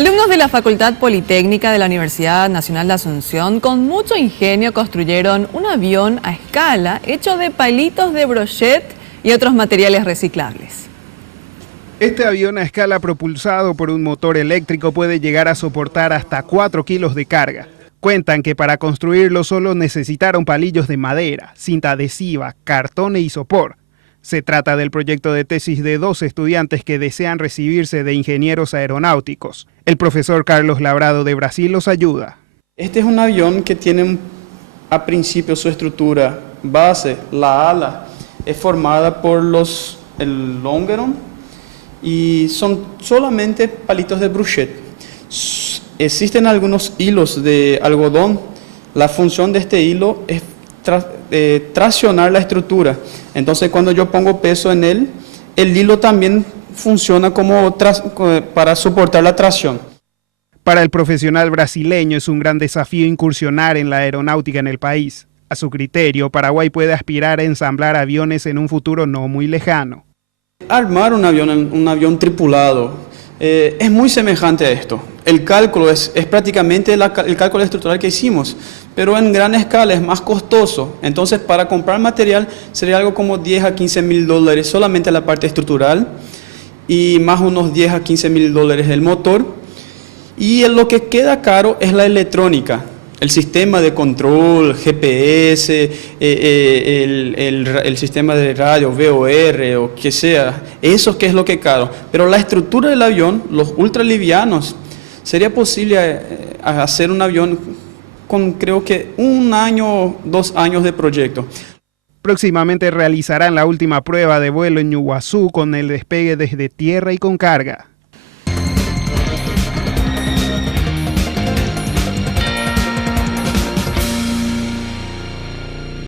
Alumnos de la Facultad Politécnica de la Universidad Nacional de Asunción con mucho ingenio construyeron un avión a escala hecho de palitos de brochet y otros materiales reciclables. Este avión a escala propulsado por un motor eléctrico puede llegar a soportar hasta 4 kilos de carga. Cuentan que para construirlo solo necesitaron palillos de madera, cinta adhesiva, cartón e isopor. Se trata del proyecto de tesis de 2 estudiantes que desean recibirse de ingenieros aeronáuticos. El profesor Carlos Labrado de Brasil los ayuda. Este es un avión que tiene a principio su estructura base, la ala, es formada por el longeron y son solamente palitos de brochet. Existen algunos hilos de algodón. La función de este hilo es traccionar la estructura. Entonces, cuando yo pongo peso en él, el hilo también funciona para soportar la tracción. Para el profesional brasileño es un gran desafío incursionar en la aeronáutica en el país. A su criterio, Paraguay puede aspirar a ensamblar aviones en un futuro no muy lejano. Armar un avión tripulado es muy semejante a esto. El cálculo es prácticamente el cálculo estructural que hicimos, pero en gran escala es más costoso. Entonces, para comprar material sería algo como 10 a 15 mil dólares solamente la parte estructural y más unos 10 a 15 mil dólares el motor. Y lo que queda caro es la electrónica, el sistema de control, GPS, el sistema de radio, VOR o que sea, eso que es lo que es caro. Pero la estructura del avión, los ultralivianos, sería posible hacer un avión con creo que 1 año, 2 años de proyecto. Próximamente realizarán la última prueba de vuelo en Ñuguazú con el despegue desde tierra y con carga.